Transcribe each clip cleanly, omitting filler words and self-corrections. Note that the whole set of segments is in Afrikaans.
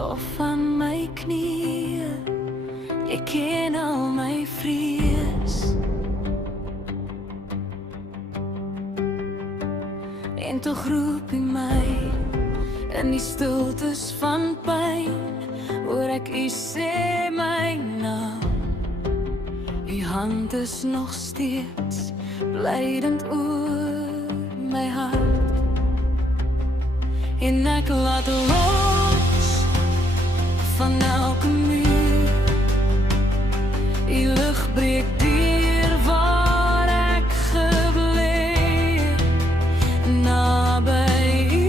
stof aan my knieë, jy ken al my vrees. En tog roep hy my in die stiltes van pyn, hoor ek u sê my naam. U hand is nog steeds blydend oor my hart, en ek laat los van elke muur. Die lug breek deur waar ek gebly het, naby u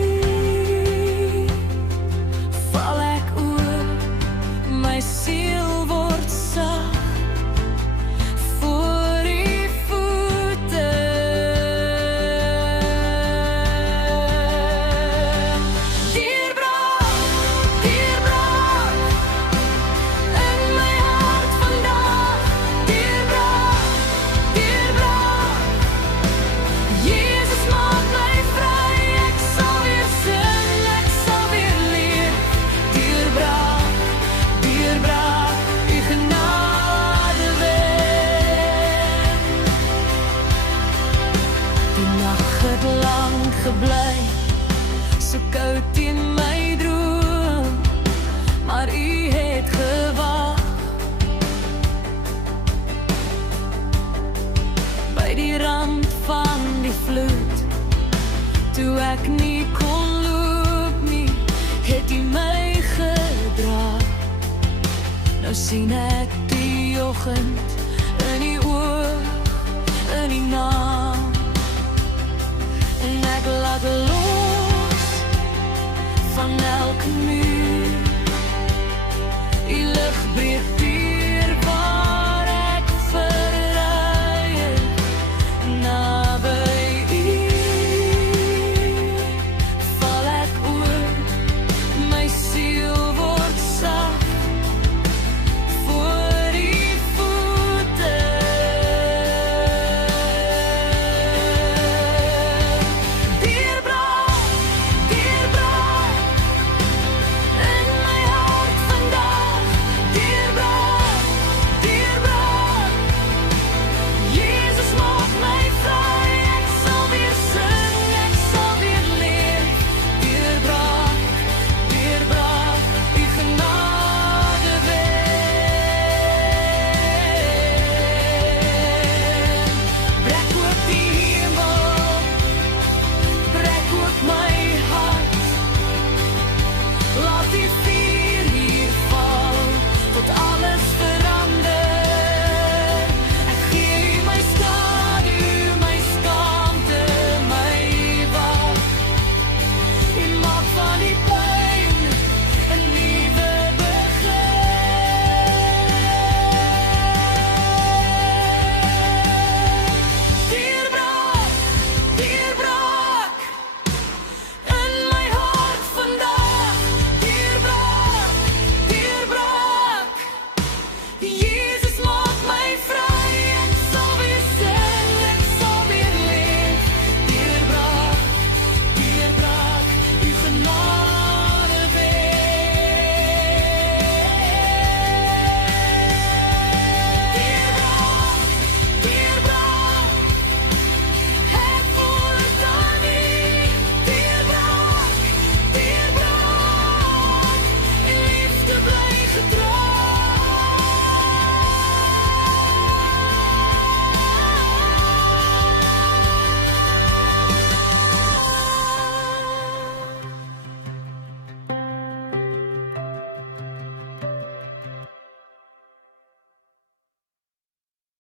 val ek oor, my siel word sag voor u voete. Gebly, so koud teen my droom, maar u het gewag by die rand van die vloed. Toe ek nie kon loop nie, het u my gedra. Nou sien ek die oggend in die oog, in die naam, en ek laat los